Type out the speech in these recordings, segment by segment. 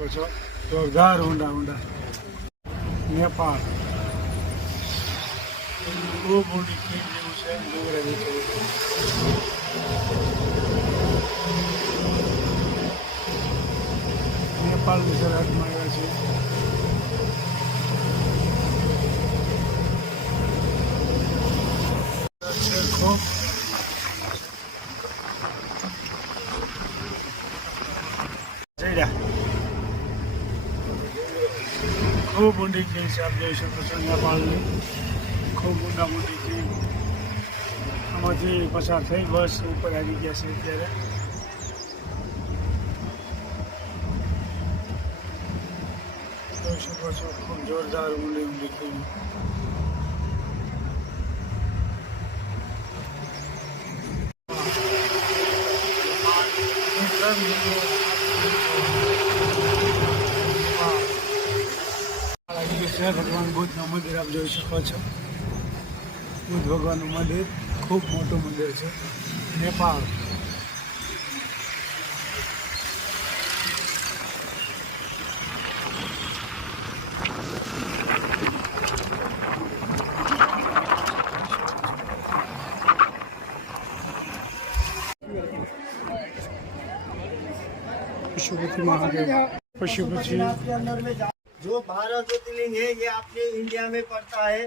જોરદાર ઊંડા ઊંડા નેપાળ ખૂબ ઊંડી ખીણ જેવું છે ડુંગરા નીચે નેપાળની સરહદમાં આવ્યા છે ખૂબ ખૂબ ઊંડી ખીણ છે આપ જોઈ શકો છો નેપાળની ખૂબ ઊંડી ખીણ આમાંથી પસાર થઈ બસ ઉપર આવી ગયા છે અત્યારે જોઈ શકો છો ખૂબ જોરદાર ઊંડી ખીણ ભગવાન બુદ્ધનું મંદિર આપ જોઈ શકો છો બુદ્ધ ભગવાનનું મંદિર ખૂબ મોટું મંદિર છે નેપાળ पशुपति महादेव पशुपति जो 12 ज्योतिर्लिंग है ये अपने इंडिया में पड़ता है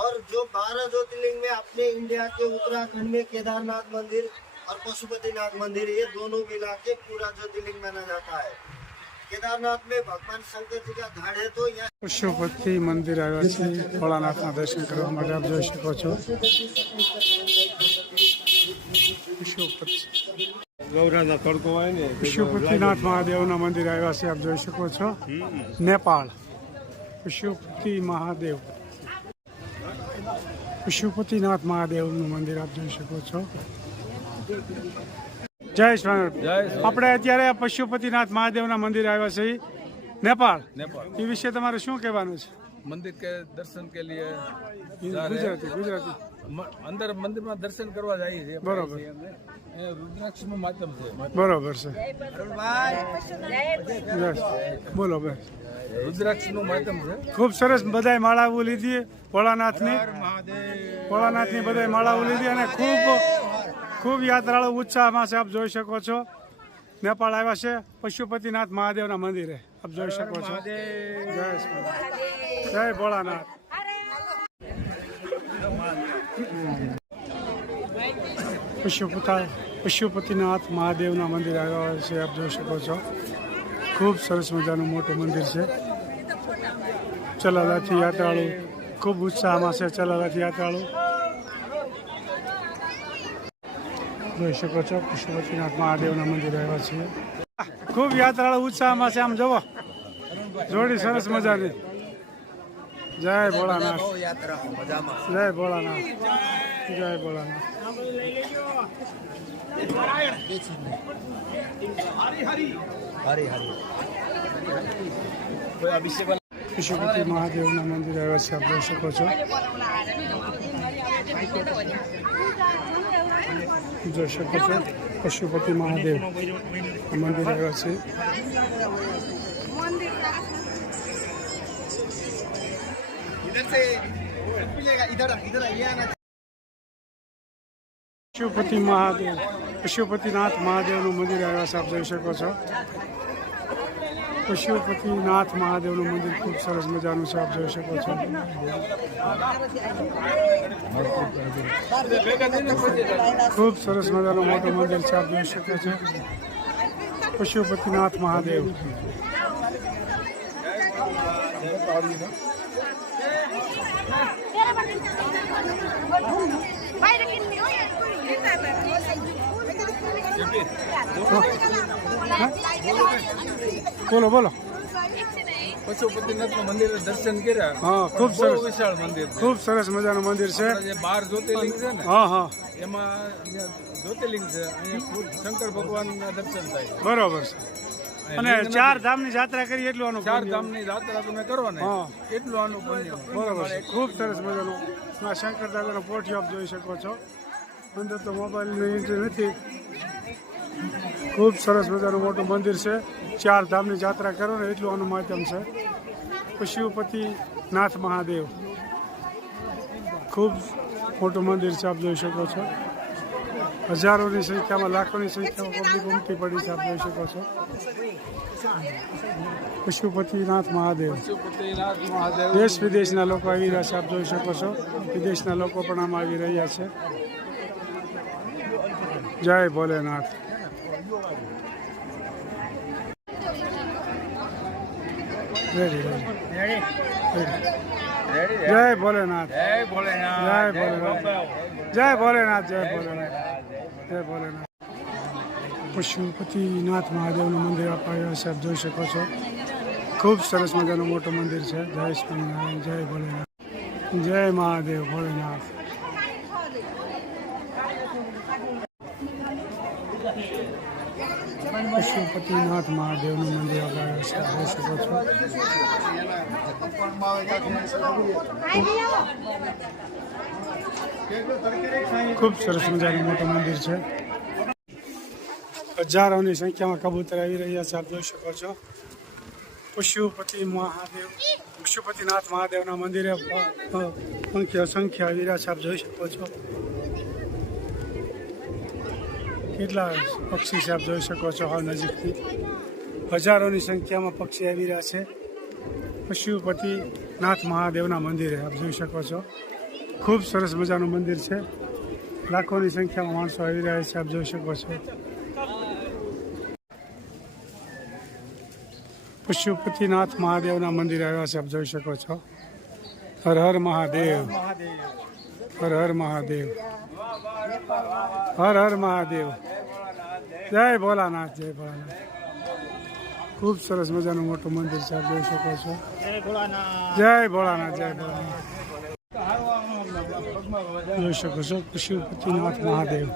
और जो 12 ज्योतिर्लिंग में अपने इंडिया के उत्तराखंड में केदारनाथ मंदिर और पशुपतिनाथ मंदिर ये दोनों मिला के पूरा ज्योतिर्लिंग माना जाता है। केदारनाथ में भगवान शंकर जी का धाड़ है तो यहाँ पशुपति मंदिर आया है भोलानाथ ना दर्शन करवा માટે આપ જોઈ શકો છો પશુપતિનાથ મહાદેવના મંદિર આવ્યા છે આપ જોઈ શકો છો નેપાળ પશુપતિ મહાદેવ પશુપતિનાથ મહાદેવનું મંદિર આપ જોઈ શકો છો જય સ્વામિનારાયણ આપણે અત્યારે પશુપતિનાથ મહાદેવના મંદિર આવ્યા છે नेपाल ये विषय તમારે શું કહેવાનું છે मंदिर के दर्शन के लिए ગુજરાતી ગુજરાતી अंदर मंदिर में दर्शन करवा जाइए बराबर रुद्राक्ष નું માધ્યમ છે બરોબર છે બોલો ભાઈ रुद्राक्ष નું માધ્યમ છે ખૂબ સરસ બધાય માળાઓ લીધી ભોળાનાથની બધાય માળાઓ લીધી અને ખૂબ યાત્રાળુ ઉત્સાહમાં છે આપ જોઈ શકો છો નેપાળ આવ્યા છે પશુપતિનાથ મહાદેવના મંદિરે આપ જોઈ શકો છો જય ભોળાનાથ પશુપતિનાથ મહાદેવના મંદિર આવ્યા છે આપ જોઈ શકો છો ખૂબ સરસ મજાનું મોટું મંદિર છે ચલાલાથી યાત્રાળુ ખૂબ ઉત્સાહમાં છે ચલાલાથી યાત્રાળુ જોઈ શકો છો પશુપતિનાથ મહાદેવના મંદિર આવ્યા છે ખૂબ યાત્રાળુ ઉત્સાહમાં છે આમ જુઓ જોડી સરસ મજાની જય ભોળાનાથ જય ભોળાનાથ જય ભોળાનાથ પશુપતિ મહાદેવના મંદિર આવ્યા છે આપ જોઈ શકો છો જોઈ શકો છો પશુપતિ મહાદેવ મંદિર આવ્યા છે પશુપતિ મહાદેવ પશુપતિનાથ મહાદેવનું મંદિર આવ્યા છે આપ જોઈ શકો છો પશુપતિનાથ મહાદેવનું મંદિર ખૂબ સરસ મજાનું છે આપ જોઈ શકો છો ખૂબ સરસ મજાનું મોટું મંદિર છે આપ જોઈ શકો છો પશુપતિનાથ મહાદેવ બોલો બોલો પશુપતિનાથ મંદિર દર્શન કર્યા હા ખૂબ સરસ વિશાળ મંદિર ખૂબ સરસ મજાનું મંદિર છે જે 12 જ્યોતિર્લિંગ છે ને હા હા એમાં જ્યોતિર્લિંગ છે અહીંયા ખુદ શંકર ભગવાનના દર્શન થાય બરોબર છે અને 4 ધામની યાત્રા કરી એટલું આનું 4 ધામની યાત્રા તમે કરો ને હા એટલું આનું પુણ્ય બરોબર છે ખૂબ સરસ મજાનું આ શંકર દાદાનો પોઠિયો આપ જોઈ શકો છો અંદર તો મોબાઈલની એન્ટ્રી નથી ખૂબ સરસ મજાનું મોટું મંદિર છે. 4 ધામની યાત્રા કરો ને એટલું આનું માધ્યમ છે. પશુપતિ નાથ મહાદેવ ખૂબ મોટું મંદિર છે, આપ જોઈ શકો છો. હજારોની સંખ્યામાં, લાખોની સંખ્યામાં પબ્લિક ઉમટી પડી છે, આપ જોઈ શકો છો. પશુપતિનાથ મહાદેવ, પશુપતિનાથ મહાદેવ દેશ વિદેશના લોકો આવી રહ્યા છે, આપ જોઈ શકો છો. વિદેશના લોકો પણ આમાં આવી રહ્યા છે. જય ભોલેનાથ. જય ભોલેનાથ. જય ભોલેનાથ જય ભોલેનાથ. જય ભોલેનાથ. જય ભોલેનાથ. જય ભોલેનાથ. પશુપતિનાથ મહાદેવનું મંદિર આપ આવ્યા છે, આપ જોઈ શકો છો. ખૂબ સરસ મજાનું મોટું મંદિર છે. જય સ્વામિનારાયણ. જય ભોલેનાથ. જય મહાદેવ ભોલેનાથ. પશુપતિનાથ મહાદેવનું મંદિર આપ આવ્યા છે, આપ જોઈ શકો છો. ખૂબ સરસ મજાનું મોટું મંદિર છે. હજારોની સંખ્યામાં કબૂતર આવી રહ્યા છે, આપ જોઈ શકો છો. પશુપતિનાથ મહાદેવના મંદિરે અસંખ્ય આવી રહ્યા છે, આપ જોઈ શકો છો. કેટલા પક્ષી છે, આપ જોઈ શકો છો. હાલ નજીકથી હજારોની સંખ્યામાં પક્ષી આવી રહ્યા છે પશુપતિનાથ મહાદેવના મંદિરે, આપ જોઈ શકો છો. ખૂબ સરસ મજાનું મંદિર છે. લાખોની સંખ્યામાં માણસો આવી રહ્યા છે, આપ જોઈ શકો છો. પશુપતિનાથ મહાદેવના મંદિરે આવ્યા છે, આપ જોઈ શકો છો. હર હર મહાદેવ. હર હર મહાદેવ. હર હર મહાદેવ. જય ભોલાનાથ. જય ભોલાનાથ. ખૂબ સરસ મજાનું મોટું મંદિર છે, આપ જોઈ શકો છો. જય ભોળાનાથ. જય ભોળાનાથ. જોઈ શકો છો પશુપતિનાથ મહાદેવ.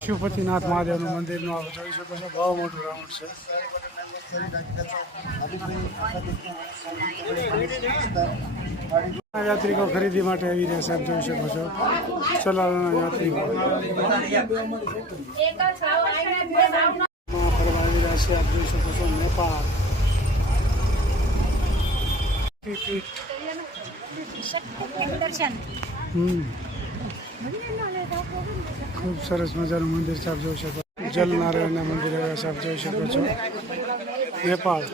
પશુપતિનાથ મહાદેવનું મંદિરનું આપ જોઈ શકો છો. બહુ મોટું રાઉન્ડ છે. યાત્રિકો ખરીદી માટે આવી રહ્યા છે, આપ જોઈ શકો છો. ચલાવવાના યાત્રિકો ફરવા આવી રહ્યા છે, આપ જોઈ શકો છો. નેપાળ ખૂબ સરસ મજાનું મંદિર છે, આપ જોઈ શકો. જલનારાયણના મંદિર આવ્યા છે, આપ જોઈ શકો છો. નેપાળ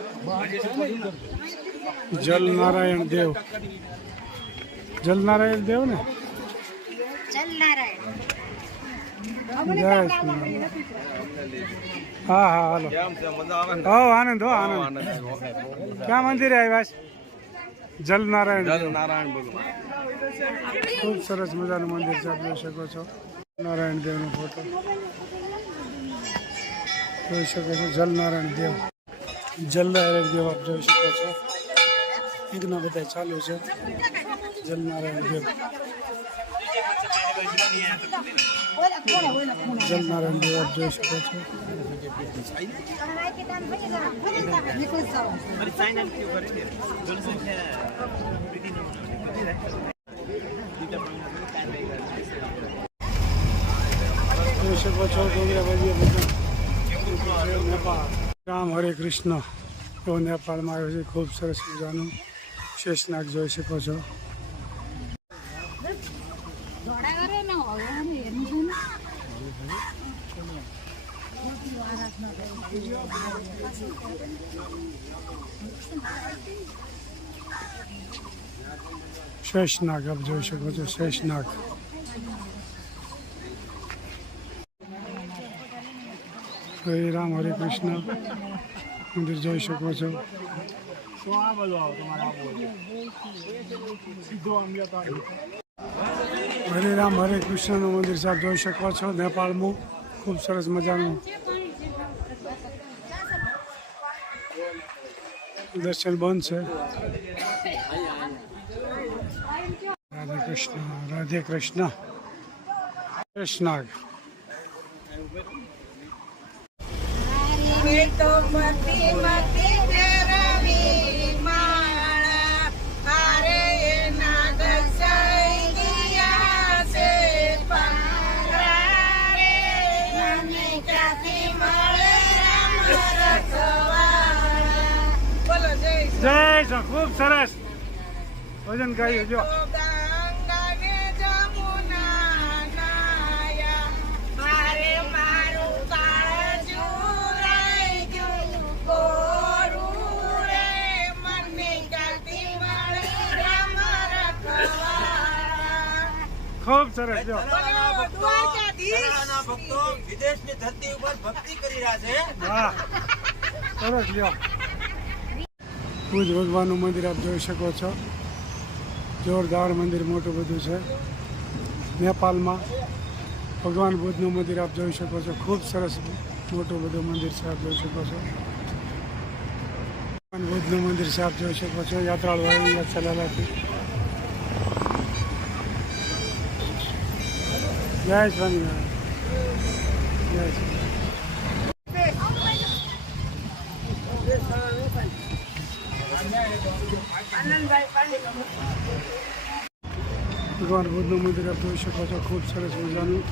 જલનારાયણ દેવ. જલનારાયણ દેવ ને જય સ્વામિનારાયણ. હા હા હાલો. આનંદ હો આનંદ. ક્યાં મંદિરે આવ્યા છે? જલનારાયણ ભગવાન. ખૂબ સરસ મજાનું મંદિર છે, આપ જોઈ શકો છો. નારાયણ દેવનો ફોટો જોઈ શકો છો. જલનારાયણ દેવ. જલનારાયણ દેવ આપ જોઈ શકો છો. યજ્ઞ બધા ચાલુ છે. જલનારાયણ દેવ. જલનારાયણ દેવ આપ જોઈ શકો છો. જોઈ શકો છો. નેપાળ રામ હરે કૃષ્ણ એવો નેપાળમાં આવ્યો છે. ખૂબ સરસ મજાનું શેષનાગ જોઈ શકો છો. શેષનાગ આપ જોઈ શકો છો. શેષનાગ. હરે રામ હરે કૃષ્ણ મંદિર જોઈ શકો છો. હરે રામ હરે કૃષ્ણનું મંદિર સાહેબ જોઈ શકો છો. નેપાળમાં ખૂબ સરસ મજાનું દર્શન બંધ છે. રાધે કૃષ્ણ. રાધે કૃષ્ણ. શેષનાગ. તો મતી મતી ફેરવી માળા હારે એના દસાઈ ગયા છે પાંગરા રે જય સ્વામી ખૂબ સરસ ભજન ગાયું જો ગંગા ને જમુના નાયા મારે મારું કાળજું રાઈ ગયું કોરું રે મને ક્યાંથી મળી રામ રખવાળા. ખૂબ સરસ જો દ્વારકાધીશ. ભક્તો વિદેશની ધરતી ઉપર ભક્તિ કરી રહ્યા છે. વાહ સરસ લ્યો બુદ્ધ ભગવાનનું મંદિર આપ જોઈ શકો છો જોરદાર મંદિર મોટું બધું છે નેપાળમાં ભગવાન બુદ્ધનું મંદિર આપ જોઈ શકો છો ખૂબ સરસ મોટું બધું મંદિર છે આપ જોઈ શકો છો ભગવાન બુદ્ધનું મંદિર છે આપ જોઈ શકો છો યાત્રાળુ આવી ગયા છે લાલાથી જય સ્વામિનારાયણ જય સ્વામિનારાયણ ભગવાન બુદ્ધનું મંદિર આપ જોઈ શકો છો ખૂબ સરસ મજાનું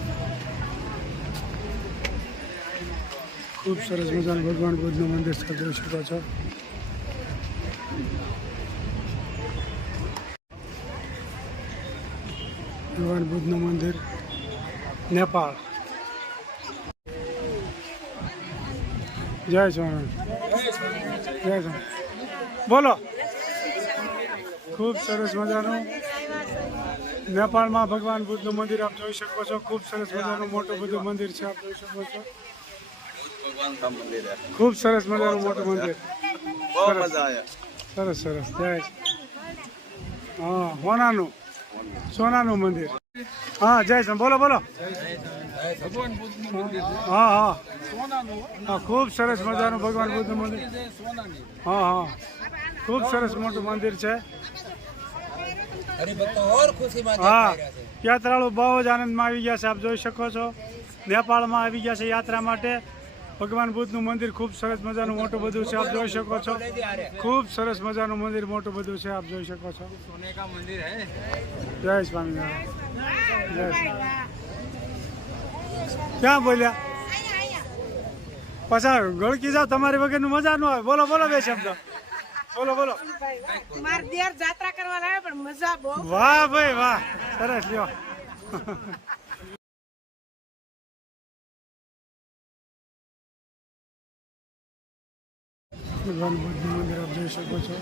ભગવાન બુદ્ધનું મંદિર આપ જોઈ શકો છો ભગવાન બુદ્ધનું મંદિર નેપાળ જય સ્વામિનારાયણ જય સ્વામી બોલો ખૂબ સરસ મજાનું નેપાળમાં ભગવાન બુદ્ધનું મંદિર આપ જોઈ શકો છો ખૂબ સરસ મજાનું મોટું બધું મંદિર છે આપ જોઈ શકો છો ખૂબ સરસ મજાનું મોટું મંદિર સરસ સરસ જય હા સોનાનું મંદિર હા જય સ્વામી બોલો બોલો ભગવાન બુદ્ધનું મંદિર છે હા હા સોનાનું હા ખૂબ સરસ મજાનું ભગવાન બુદ્ધનું મંદિર છે સોનાની હા હા ખૂબ સરસ મોટું મંદિર છે હા યાત્રાળુ બહુ જ આનંદમાં આવી ગયા છે આપ જોઈ શકો છો નેપાળમાં આવી ગયા છે યાત્રા માટે ભગવાન બુદ્ધનું મંદિર ખૂબ સરસ મજાનું મોટું બધું છે આપ જોઈ શકો છો ખૂબ સરસ મજાનું મંદિર મોટું બધું છે આપ જોઈ શકો છો સોને કા મંદિર હે જય સ્વામિનારાયણ જય સ્વામિનારાયણ ક્યાં બોલ્યા પાછા ગળકી જાવ તમારી વગરનું મજા ન આવે બોલો બોલો બે શબ્દ બોલો બોલો માર દેર જાત્રા કરવા લાવે પણ મજા બહુ. વાહ ભાઈ વાહ સરસ લ્યો ભગવાન બુદ્ધનું મંદિર આપ જોઈ શકો છો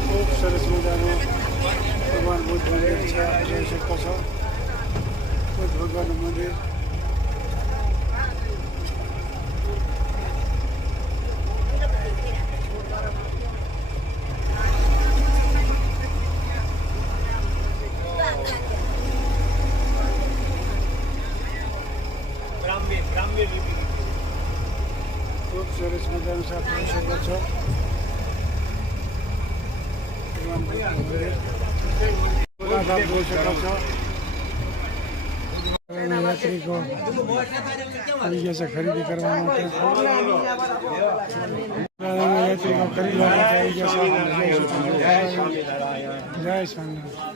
ખૂબ સરસ મજાનું ભગવાન બુદ્ધ મંદિર છે આપ જોઈ શકો છો બુદ્ધ ભગવાનનું મંદિર ખૂબ સરસ મજાનું છે આપ જોઈ શકો છો ભગવાન બુદ્ધનું મંદિર આપ જોઈ શકો છો યાત્રિકો આવી ગયા છે ખરીદી કરવા માટે યાત્રિકો ખરીદવા માટે આવી ગયા છે જય સ્વામિનારાયણ